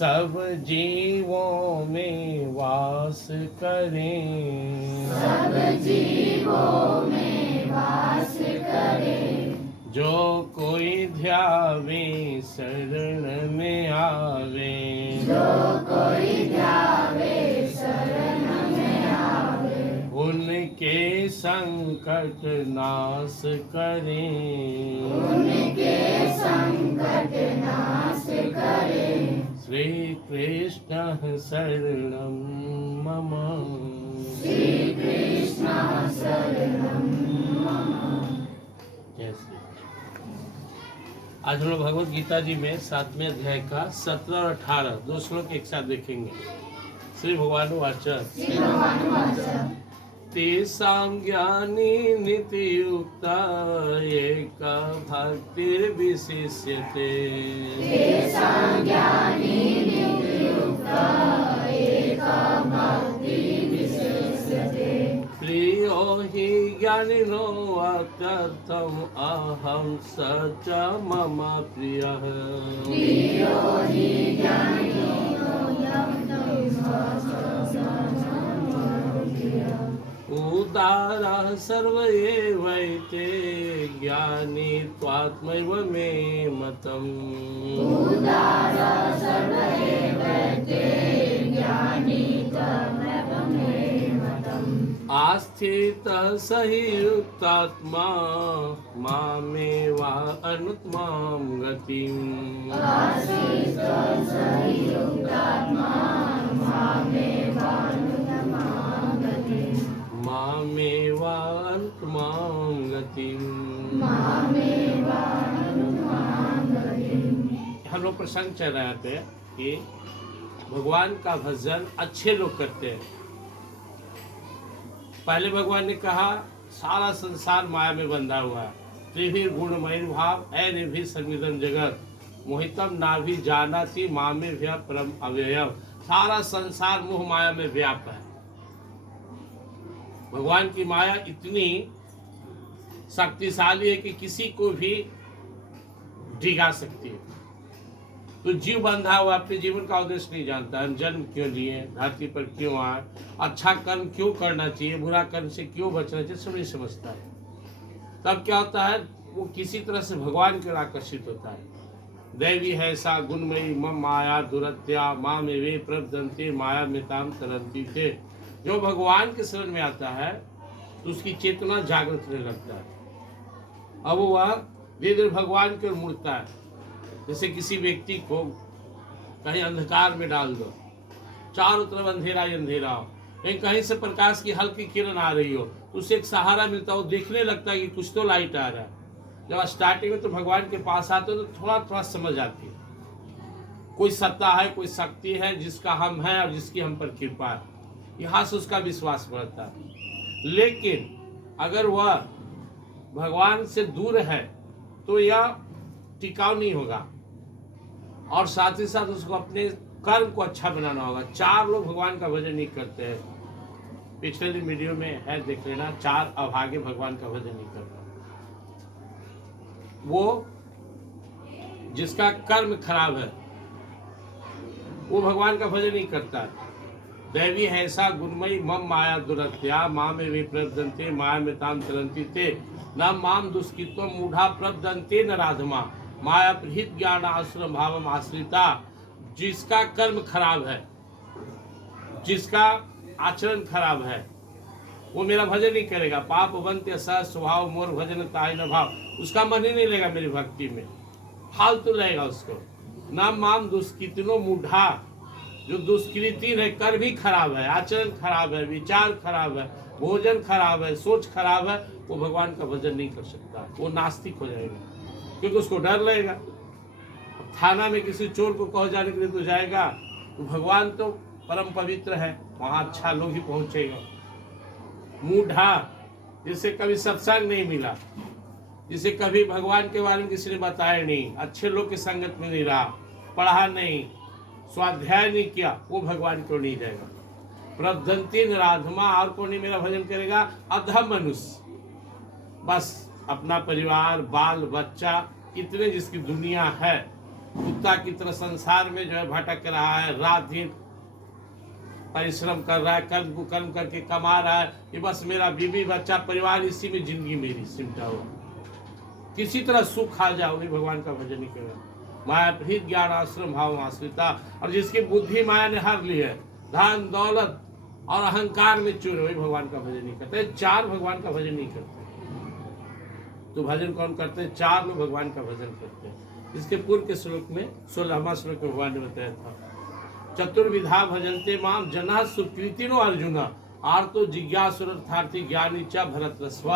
सब जीवों में वास करें, सब जीवों में वास करे। जो कोई ध्यावे शरण में आवे, जो कोई ध्यावे शरण में आवे। उनके संकट नाश करें, उनके संकट नाश करे। श्री कृष्ण शरणं मम, श्री कृष्ण शरणं मम। जय श्री कृष्ण। आज हम लोग भगवत गीता जी में 7वें अध्याय का 17 और 18 दो श्लोक एक साथ देखेंगे। श्री भगवान वाच, श्री भगवान वाच, तेषां ज्ञानी नित्ययुक्ता एका भक्तिर्विशिष्यते, तेषां ज्ञानी नित्ययुक्ता एका भक्तिर्विशिष्यते। प्रियो हि ज्ञानिनो अत्यर्थम् अहं स च मम प्रियः, प्रियो हि ज्ञानिनो उदारः सर्व एवैते ज्ञानी त्वात्मैव मे मतम्, उदारा सर्व एवैते ज्ञानी त्वमेव मे मतम्। आस्थितः स हि युक्तात्मा मामेवा अनुत्मां गतिम्, आश्रितः स युक्तात्मा मामेवानुत्तमां गतिम्। मामेवा अनुत्मां गतिम्। मामेवानुत्तमां गतिम्। हम लोग प्रसंग चल रहे थे कि भगवान का भजन अच्छे लोग करते हैं। पहले भगवान ने कहा सारा संसार माया में बंधा हुआ है, त्रिभिर गुणमय भाव अनिर्भिर संविदम जगत मोहितम नाभि जानाति मामे भ्य परम अव्ययम। सारा संसार मोह माया में व्याप्त है। भगवान की माया इतनी शक्तिशाली है कि किसी को भी डिगा सकती है। तो जीव बंधा हुआ अपने जीवन का उद्देश्य नहीं जानता। हम जन्म क्यों लिए, धरती पर क्यों आए, अच्छा कर्म क्यों करना चाहिए, बुरा कर्म से क्यों बचना चाहिए, सब नहीं समझता है। तब क्या होता है, वो किसी तरह से भगवान की ओर आकर्षित होता है। दैवी है सा गुणमयी मम माया दुरत्या माँ में वे प्रबदंते माया में ताम तरंती थे। जो भगवान के शरण में आता है तो उसकी चेतना जागृत होने लगता है। अब वह धीरे धीरे भगवान की ओर मुड़ता है। जैसे किसी व्यक्ति को कहीं अंधकार में डाल दो, चारों तरफ अंधेरा ही अंधेरा हो, लेकिन कहीं से प्रकाश की हल्की किरण आ रही हो तो उसे एक सहारा मिलता है। वो देखने लगता है कि कुछ तो लाइट आ रहा है। जब स्टार्टिंग में तो भगवान के पास आते हो तो थोड़ा थोड़ा समझ आती है, कोई सत्ता है, कोई शक्ति है जिसका हम है और जिसकी हम पर कृपा है। यहाँ से उसका विश्वास बढ़ता है। लेकिन अगर वह भगवान से दूर है तो यह टिकाऊ नहीं होगा, और साथ ही साथ उसको अपने कर्म को अच्छा बनाना होगा। 4 लोग भगवान का भजन नहीं करते हैं। पिछले दिन वीडियो में है, देख लेना। 4 अभागे भगवान का भजन नहीं करता। वो जिसका कर्म खराब है वो भगवान का भजन नहीं करता है। दैवी है ऐसा गुणमयी मम माया दुरत्या माँ में वे प्रबदंते माया में ताम चलंती थे न माम दुष्कृत्व मूढ़ा प्रबदंते न राधमा माया प्रहित ज्ञान आश्रम भावम आश्रिता। जिसका कर्म खराब है, जिसका आचरण खराब है, वो मेरा भजन नहीं करेगा। पाप बंत्य सह स्वभाव मोर भजन ताय न भाव। उसका मन ही नहीं लेगा मेरी भक्ति में, फालतू लगेगा उसको। न माम दुष्कृतिनो मूढ़ा, जो दुष्कृति है, कर भी खराब है, आचरण खराब है, विचार खराब है, भोजन खराब है, सोच खराब है, वो भगवान का भजन नहीं कर सकता। वो नास्तिक हो जाएगा, क्योंकि उसको डर लगेगा। थाना में किसी चोर को कहो जाने के लिए तो जाएगा, तो भगवान तो परम पवित्र है, वहाँ अच्छा लोग ही पहुँचेगा। मूढ़ा, जिसे कभी सत्संग नहीं मिला, जिसे कभी भगवान के बारे में किसी ने बताया नहीं, अच्छे लोग की संगत में नहीं रहा, पढ़ा नहीं, स्वाध्याय नहीं किया, वो भगवान को नहीं जाएगा। प्रबदंती राधमा, और कौन नहीं मेरा भजन करेगा? अधम मनुष्य, बस अपना परिवार, बाल बच्चा, इतने जिसकी दुनिया है, कुत्ता की तरह संसार में जो है भटक रहा है, रात दिन परिश्रम कर रहा है, कर्म कुकर्म करके कमा रहा है, ये बस मेरा बीवी बच्चा परिवार इसी में जिंदगी मेरी सिमटा हुआ, किसी तरह सुख खा जाओगे, भगवान का भजन नहीं करेगा। माया प्रीत ज्ञान आश्रम भाव आश्रिता, और जिसकी बुद्धि माया ने हर ली है, धन दौलत और अहंकार में चूर, वही भगवान का भजन नहीं करते। चार भगवान का भजन नहीं करते। तो भजन कौन करते हैं? चार लोग भगवान का भजन करते हैं। इसके पूर्व के श्लोक में 16वां श्लोक में भगवान ने बताया था, चतुर्विधा भजनते माम जना सुकृतिनो अर्जुना आर्तो जिज्ञासुरर्थार्थी ज्ञानी च भरतस्व।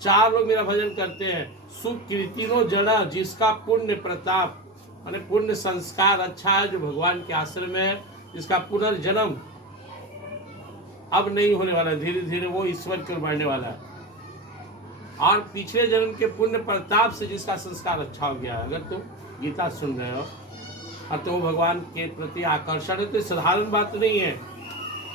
चार लोग मेरा भजन करते हैं। सुकृतिनो जना, जिसका पुण्य प्रताप माने पुण्य संस्कार अच्छा है, जो भगवान के आश्रम में है, जिसका पुनर्जन्म अब नहीं होने वाला, धीरे धीरे वो ईश्वर की ओर बढ़ने वाला है, और पिछले जन्म के पुण्य प्रताप से जिसका संस्कार अच्छा हो गया है। अगर तुम गीता सुन रहे हो और तुम भगवान के प्रति आकर्षण है, तो साधारण बात नहीं है।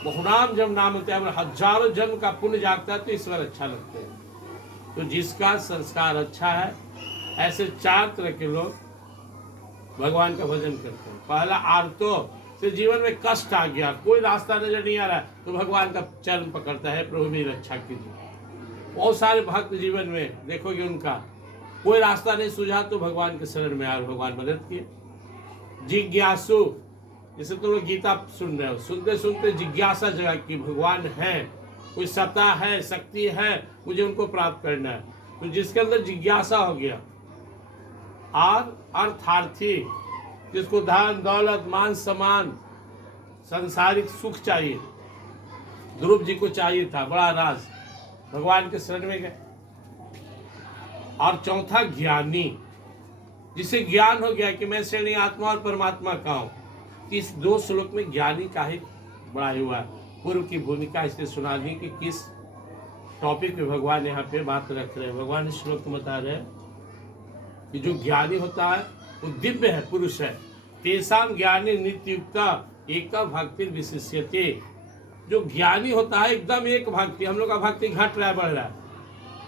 बहुनाम जब नाम होता है, हजारों जन्म का पुण्य जागता है तो ईश्वर अच्छा लगते हैं। तो जिसका संस्कार अच्छा है, ऐसे चार तरह के लोग भगवान का भजन करते हैं। पहला, आर्तो से जीवन में कष्ट आ गया, कोई रास्ता नजर नहीं आ रहा है, तो भगवान का चरण पकड़ता है, प्रभु मेरी रक्षा कीजिए। बहुत सारे भक्त जीवन में देखोगे उनका कोई रास्ता नहीं सूझा, तो भगवान के शरण में आए, भगवान मदद किए। जिज्ञासु, जैसे तुम लोग गीता सुन रहे हो, सुनते सुनते जिज्ञासा जगा कि भगवान है, कोई सत्ता है, शक्ति है, मुझे उनको प्राप्त करना है, तो जिसके अंदर जिज्ञासा हो गया। और अर्थार्थी, जिसको धन दौलत मान सम्मान सांसारिक सुख चाहिए, ध्रुव जी को चाहिए था बड़ा राज, भगवान के शरण में गए। और चौथा, ज्ञानी, जिसे ज्ञान हो गया कि मैं श्रेणी आत्मा और परमात्मा का हूं। इस दो श्लोक में ज्ञानी का ही बड़ा हुआ है। पूर्व की भूमिका इसलिए सुना दी कि किस टॉपिक पे भगवान यहाँ पे बात रख रहे हैं। भगवान इस श्लोक में बता रहे हैं कि जो ज्ञानी होता है वो दिव्य है, पुरुष है। तेसाम ज्ञानी नित्युक्त एक भक्ति विशिष्यते। जो ज्ञानी होता है एकदम एक भक्ति, हम लोग का भक्ति घट रहा है, बढ़ रहा है।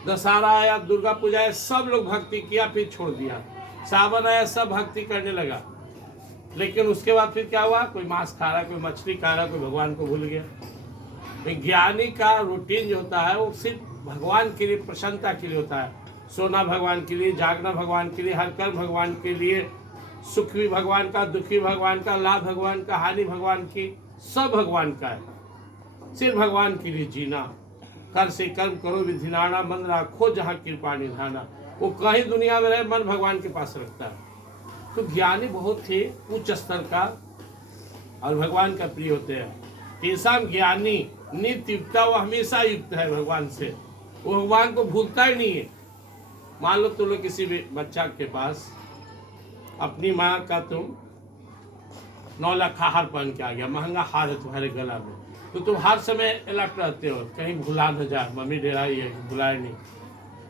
दशहरा आया, दुर्गा पूजा आया, सब लोग भक्ति किया, फिर छोड़ दिया। सावन आया, सब भक्ति करने लगा, लेकिन उसके बाद फिर क्या हुआ? कोई मांस खा रहा, कोई मछली खा रहा, कोई भगवान को भूल गया। ज्ञानी का रूटीन जो होता है वो सिर्फ भगवान के लिए, प्रसन्नता के लिए होता है। सोना भगवान के लिए, जागना भगवान के लिए, हर कर्म भगवान के लिए, सुख भी भगवान का, दुख भी भगवान का, लाभ भगवान का, हानि भगवान की, सब भगवान का है। सिर्फ भगवान के लिए जीना। कर से कर्म करो विधिनाना, मन रखो जहाँ कृपा निधाना। वो कहीं दुनिया में रहे, मन भगवान के पास रखता है। तो ज्ञानी बहुत ही उच्च स्तर का और भगवान का प्रिय होते हैं। तेसाम ज्ञानी नित्य युक्ता, वो हमेशा युक्त है भगवान से, वो भगवान को भूलता ही नहीं है। मान लो तुम लोग किसी भी बच्चा के पास अपनी माँ का तुम 9 लाख हार पहन के आ गया, महंगा हार है तुम्हारे गला में, तो तुम हर समय अलर्ट रहते हो, कहीं भुला न जाए, मम्मी डेराई है, भुलाए नहीं।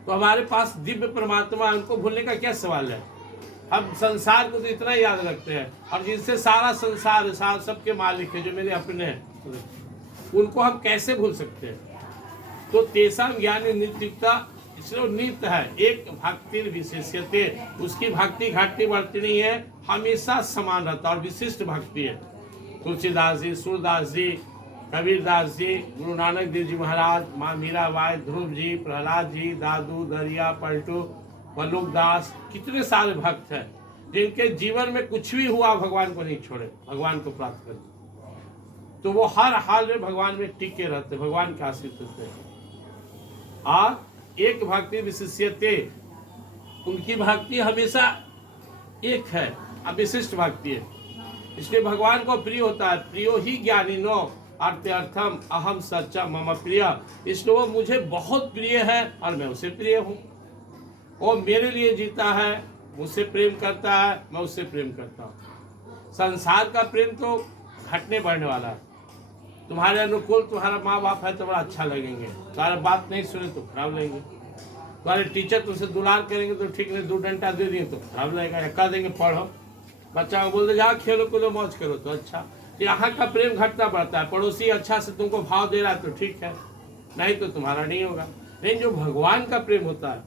तो हमारे पास दिव्य परमात्मा, उनको भूलने का क्या सवाल है? हम संसार को तो इतना याद रखते हैं, और जिनसे सारा संसार सबके मालिक है, जो मेरे अपने हैं, उनको हम कैसे भूल सकते हैं? तो तेसाम ज्ञानी नित्यता, इसलिए नित्य है। एक भक्ति विशेषते, उसकी भक्ति घटती बढ़ती नहीं है, हमेशा समान रहता और विशिष्ट भक्ति है। तुलसीदास जी, सूरदास जी, कबीरदास जी, गुरु नानक देव जी महाराज, माँ मीराबाई, ध्रुव जी, प्रहलाद जी, दादू, दरिया, पलटू, वल्लुक दास, कितने सारे भक्त हैं जिनके जीवन में कुछ भी हुआ भगवान को नहीं छोड़े, भगवान को प्राप्त कर। तो वो हर हाल में भगवान में टिके रहते, भगवान के आश्रित होते हैं। और एक भक्ति विशिष्यते, उनकी भक्ति हमेशा एक है, विशिष्ट भक्ति है, इसलिए भगवान को प्रिय होता है। प्रियो ही ज्ञानिनो अर्थम अहम सच्चा मम प्रिय, इसलिए वो मुझे बहुत प्रिय है और मैं उसे प्रिय हूँ। वो मेरे लिए जीता है, मुझसे प्रेम करता है, मैं उससे प्रेम करता हूँ। संसार का प्रेम तो घटने बढ़ने वाला है। तुम्हारे अनुकूल तुम्हारा माँ बाप है तो बड़ा अच्छा लगेंगे, तुम्हारा बात नहीं सुने तो खराब लगेंगे। तुम्हारे टीचर तुमसे दुलार करेंगे तो ठीक नहीं, 2 डंडा दे दिए तो खराब लगेगा, या कह देंगे पढ़ो, बच्चा को बोल दे जाओ खेलो कूदो मौज करो तो अच्छा। यहाँ का प्रेम घटता बढ़ता है। पड़ोसी अच्छा से तुमको भाव दे रहा है तो ठीक है, नहीं तो तुम्हारा नहीं होगा। लेकिन जो भगवान का प्रेम होता है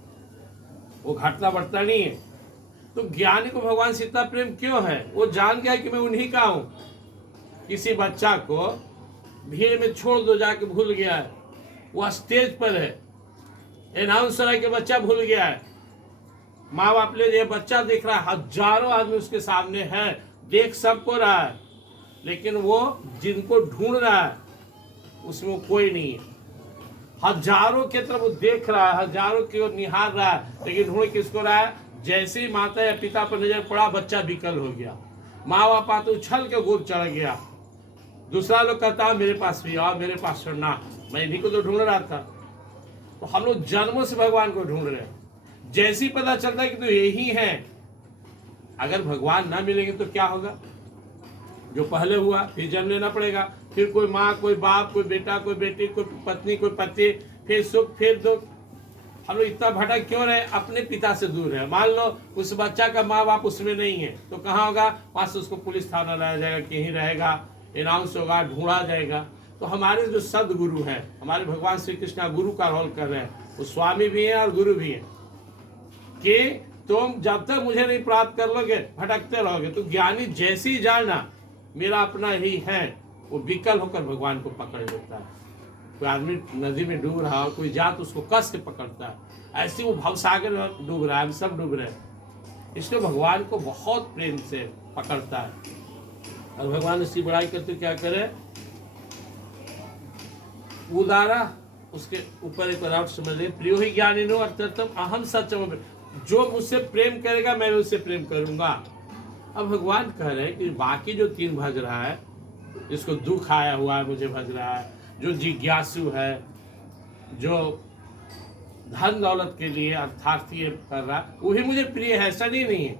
वो घटता बढ़ता नहीं है। तो ज्ञानी को भगवान से इतना प्रेम क्यों है? वो जान गया कि मैं उन्हीं का हूं। किसी बच्चा को भीड़ में छोड़ दो, जाके भूल गया है, वो स्टेज पर है, अनाउंसर है कि बच्चा भूल गया है, माँ बाप ले ये बच्चा देख रहा है, हजारों आदमी उसके सामने है, देख सबको रहा है, लेकिन वो जिनको ढूंढ रहा है उसमें वो कोई नहीं है। हजारों की तरफ वो देख रहा है, हजारों की ओर निहार रहा है, लेकिन ढूंढ किसको रहा है? जैसे ही माता या पिता पर नजर पड़ा, बच्चा विकल हो गया, माँ बाप आते उछल के गोद चढ़ गया। दूसरा लोग कहता मेरे पास भी आओ, मेरे पास छोड़ना, मैं इन्हीं को तो ढूंढ रहा था। तो हम लोग जन्मों से भगवान को ढूंढ रहे हैं। जैसे ही पता चलता है कि तो यही है, अगर भगवान ना मिलेंगे तो क्या होगा? जो पहले हुआ फिर जन्म लेना पड़ेगा, फिर कोई माँ, कोई बाप, कोई बेटा, कोई बेटी, कोई पत्नी, कोई पति, फिर सुख, फिर दुख। हम लोग इतना भटक क्यों रहे? अपने पिता से दूर है। मान लो उस बच्चा का माँ बाप उसमें नहीं है, तो कहाँ होगा? वहां से उसको पुलिस थाना लाया जाएगा, कहीं रहेगा, अनाउंस होगा, ढूंढा जाएगा। तो हमारे जो सदगुरु हैं, हमारे भगवान श्री कृष्ण गुरु का रोल कर रहे हैं, वो स्वामी भी हैं और गुरु भी हैं, कि तुम जब तक मुझे नहीं प्राप्त कर लोगे भटकते रहोगे। तो ज्ञानी जैसे ही जानना मेरा अपना ही है, वो विकल होकर भगवान को पकड़ लेता है। कोई आदमी नदी में डूब रहा हो, कोई जात उसको कस के पकड़ता है, ऐसे वो भवसागर में डूब रहा है, हम सब डूब रहे हैं। इसलिए भगवान को बहुत प्रेम से पकड़ता है। और भगवान इसकी बड़ाई करते क्या करे? उदारा, उसके ऊपर एक बार समझ ले, प्रियो ही ज्ञानिनो अर्थातम अहम सत्यम, जो मुझसे प्रेम करेगा मैं उससे प्रेम करूंगा। अब भगवान कह रहे हैं कि बाकी जो तीन भज रहा है, जिसको दुख आया हुआ है मुझे भज रहा है, जो जिज्ञासु है, जो धन दौलत के लिए अर्थार्थी कर रहा है, वही मुझे प्रिय है, ऐसा नहीं है।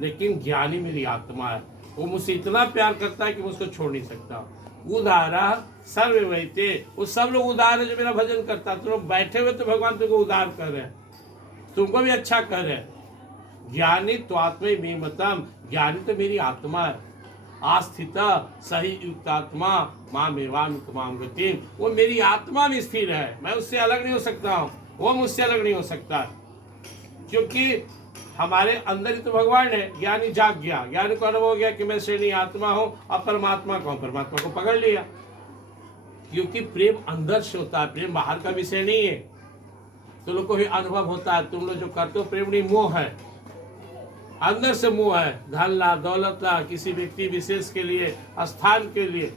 लेकिन ज्ञानी मेरी आत्मा है, वो मुझसे इतना प्यार करता है कि मैं उसको छोड़ नहीं सकता। उदारा सर्व वैते, वो सब लोग उदार है जो मेरा भजन करता है। तुम लोग बैठे हुए तो भगवान तुमको उदार कर रहे हैं, तुमको भी अच्छा कर रहे हैं। ज्ञानी तो आत्मा में मतम, ज्ञानी तो मेरी आत्मा है। आस्थिता सही युक्तात्मा माँ मेवाम तमाम गति, वो मेरी आत्मा में स्थिर है, मैं उससे अलग नहीं हो सकता हूँ, वो मुझसे अलग नहीं हो सकता, क्योंकि हमारे अंदर ही तो भगवान है। ज्ञानी जाग गया, ज्ञानी को अनुभव हो गया कि मैं श्रेणी आत्मा हूँ, अब परमात्मा को, परमात्मा को पकड़ लिया। क्योंकि प्रेम अंदर से होता है, प्रेम बाहर का विषय नहीं है। तो लोग को ही अनुभव होता है, तुम लोग जो करते हो प्रेम नहीं, मोह है, अंदर से मोह है। धन ला, दौलत ला, किसी व्यक्ति विशेष के लिए, स्थान के लिए,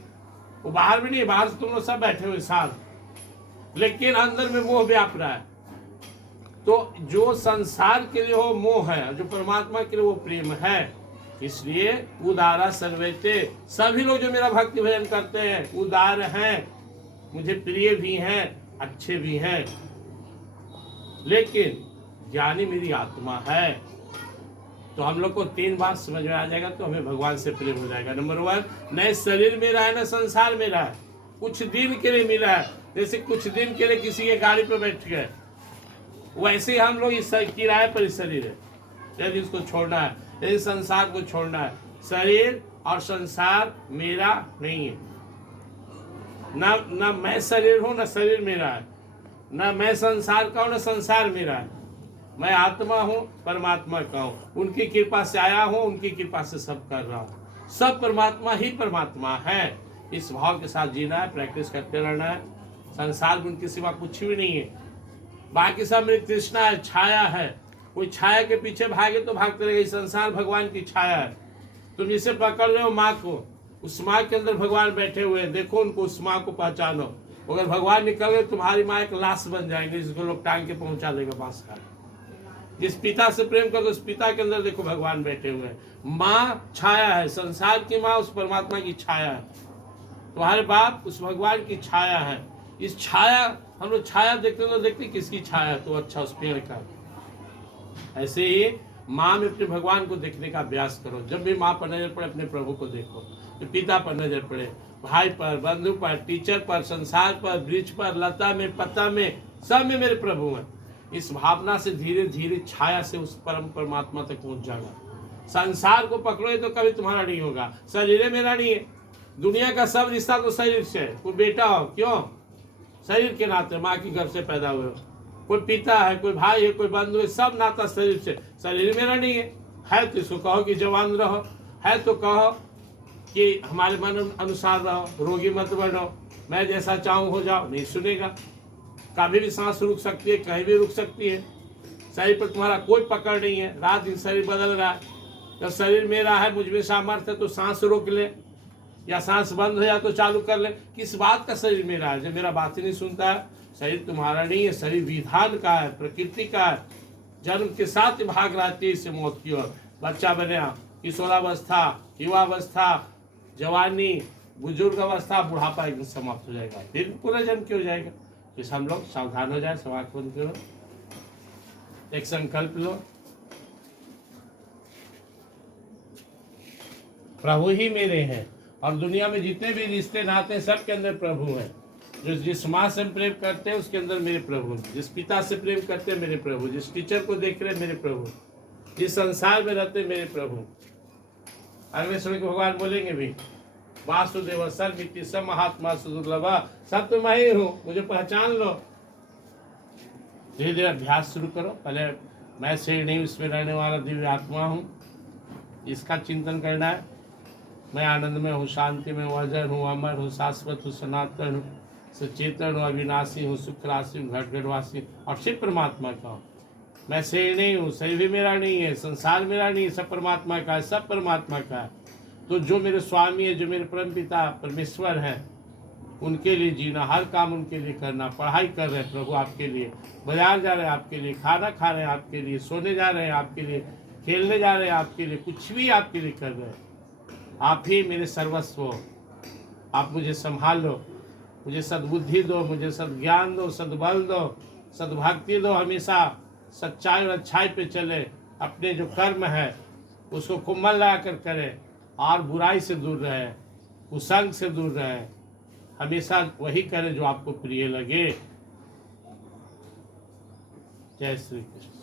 वो बाहर में नहीं, बाहर से तुम लोग सब बैठे हुए साथ, लेकिन अंदर में मोह व्याप रहा है। तो जो संसार के लिए हो मोह है, जो परमात्मा के लिए वो प्रेम है। इसलिए उदारा सर्वैते, सभी लोग जो मेरा भक्ति भजन करते हैं उदार हैं, मुझे प्रिय भी हैं, अच्छे भी हैं। लेकिन ज्ञानी मेरी आत्मा है। तो हम लोग को तीन बात समझ में आ जाएगा, तो हमें भगवान से प्रेम हो जाएगा। नंबर 1, न शरीर मेरा है न संसार मेरा है, कुछ दिन के लिए मिला है। जैसे कुछ दिन के लिए किसी के गाड़ी पर बैठ गए, वैसे ही हम लोग इस किराए पर इस शरीर है, यदि उसको छोड़ना है, यदि संसार को छोड़ना है। शरीर और संसार मेरा नहीं है, ना मैं शरीर हूँ, ना शरीर मेरा है, ना मैं संसार का हूँ, ना संसार मेरा है। मैं आत्मा हूँ, परमात्मा का हूँ, उनकी कृपा से आया हूँ, उनकी कृपा से सब कर रहा हूँ। सब परमात्मा ही परमात्मा है। इस भाव के साथ जीना है, प्रैक्टिस करते रहना है। संसार में उनके सिवा कुछ भी नहीं है, बाकी सब मेरी तृष्णा है, छाया है। कोई छाया के पीछे भागे तो भागते रहेगा। संसार भगवान की छाया है। तुम जिसे पकड़ रहे हो माँ को, उस माँ के अंदर भगवान बैठे हुए हैं, देखो उनको, उस माँ को पहचानो। अगर भगवान निकल गए, तुम्हारी माँ एक लाश बन जाएंगे, जिसको लोग टांग के पहुंचा देगा बांस का। जिस पिता से प्रेम करो, उस पिता के अंदर देखो भगवान बैठे हुए हैं। माँ छाया है, संसार की माँ उस परमात्मा की छाया है। तुम्हारे बाप उस भगवान की छाया है। इस छाया, हम लोग छाया देखते तो देखते किसकी छाया, तो अच्छा उस पेड़ का। ऐसे ही माँ में अपने भगवान को देखने का अभ्यास करो। जब भी माँ पर नजर पड़े, अपने प्रभु को देखो। तो पिता पर नजर पड़े, भाई पर, बंधु पर, टीचर पर, संसार पर, वृक्ष पर, लता में, पत्ता में, सब में मेरे प्रभु हैं। इस भावना से धीरे धीरे छाया से उस परम परमात्मा तक पहुंच जाएगा। संसार को पकड़ोगे तो कभी तुम्हारा नहीं होगा। शरीर मेरा नहीं है, दुनिया का सब रिश्ता तो शरीर से है। कोई बेटा हो, क्यों? शरीर के नाते, माँ की गर्भ से पैदा हुए हो। कोई पिता है, कोई भाई है, कोई बंधु है, सब नाता शरीर से। शरीर मेरा नहीं है तो इसको कहो कि जवान रहो, है तो कहो कि हमारे मन अनुसार रहो, रोगी मत बनो, मैं जैसा चाहूँ हो जाओ, नहीं सुनेगा। कभी भी सांस रुक सकती है, कहीं भी रुक सकती है। शरीर पर तुम्हारा कोई पकड़ नहीं है, रात दिन शरीर बदल रहा है। जब शरीर मेरा है, मुझ में सामर्थ्य है, तो सांस रोक ले, या सांस बंद हो जाए तो चालू कर ले। किस बात का शरीर मेरा है? जब मेरा बात ही नहीं सुनता है। शरीर तुम्हारा नहीं है, शरीर विधान का है, प्रकृति का है। जन्म के साथ भाग रहा है तेज से मौत की ओर। बच्चा बना, किशोरावस्था, युवावस्था, जवानी, बुजुर्ग अवस्था, बुढ़ापा एकदम समाप्त हो जाएगा, फिर पुनर्जन्म क्यों हो जाएगा। इस हम लोग सावधान हो जाए। सब आंख बंद करो, एक संकल्प लो, प्रभु ही मेरे हैं, और दुनिया में जितने भी रिश्ते नाते हैं सबके अंदर प्रभु हैं। जो जिस माँ से प्रेम करते हैं उसके अंदर मेरे प्रभु, जिस पिता से प्रेम करते हैं मेरे प्रभु, जिस टीचर को देख रहे हैं मेरे प्रभु, जिस संसार में रहते हैं मेरे प्रभु। परमेश्वर के भगवान बोलेंगे भी, वासुदेव सर्वमिति सब महात्मा सुदुर्लभा, सब तो मैं ही हूँ, मुझे पहचान लो। धीरे धीरे अभ्यास शुरू करो। पहले मैं शरीर नहीं, उसमें रहने वाला दिव्य आत्मा हूँ, इसका चिंतन करना है। मैं आनंद में हूँ, शांति में हूँ, अजर हूँ, अमर हूँ, शाश्वत हूँ, सनातन हूँ, सचेतन हूँ, अविनाशी हूँ, सुख राशि हूँ, घट घटवासी, और सिर्फ परमात्मा का हूँ। मैं शरीर नहीं हूँ, शरीर भी मेरा नहीं है, संसार मेरा नहीं है, सब परमात्मा का है, सब परमात्मा का है। तो जो मेरे स्वामी है, जो मेरे परम पिता परमेश्वर हैं, उनके लिए जीना, हर काम उनके लिए करना। पढ़ाई कर रहे हैं प्रभु आपके लिए, बाजार जा रहे हैं आपके लिए, खाना खा रहे हैं आपके लिए, सोने जा रहे हैं आपके लिए, खेलने जा रहे हैं आपके लिए, कुछ भी आपके लिए कर रहे हैं। आप ही मेरे सर्वस्व हो, आप मुझे संभालो, मुझे सद्बुद्धि दो, मुझे सद्ज्ञान दो, सद्बल दो, सद्भक्ति दो, हमेशा सच्चाई और अच्छाई पे चले। अपने जो कर्म है उसको खूब मन लगा कर करें, और बुराई से दूर रहे, कुसंग से दूर रहे, हमेशा वही करें जो आपको प्रिय लगे। जय श्री कृष्ण।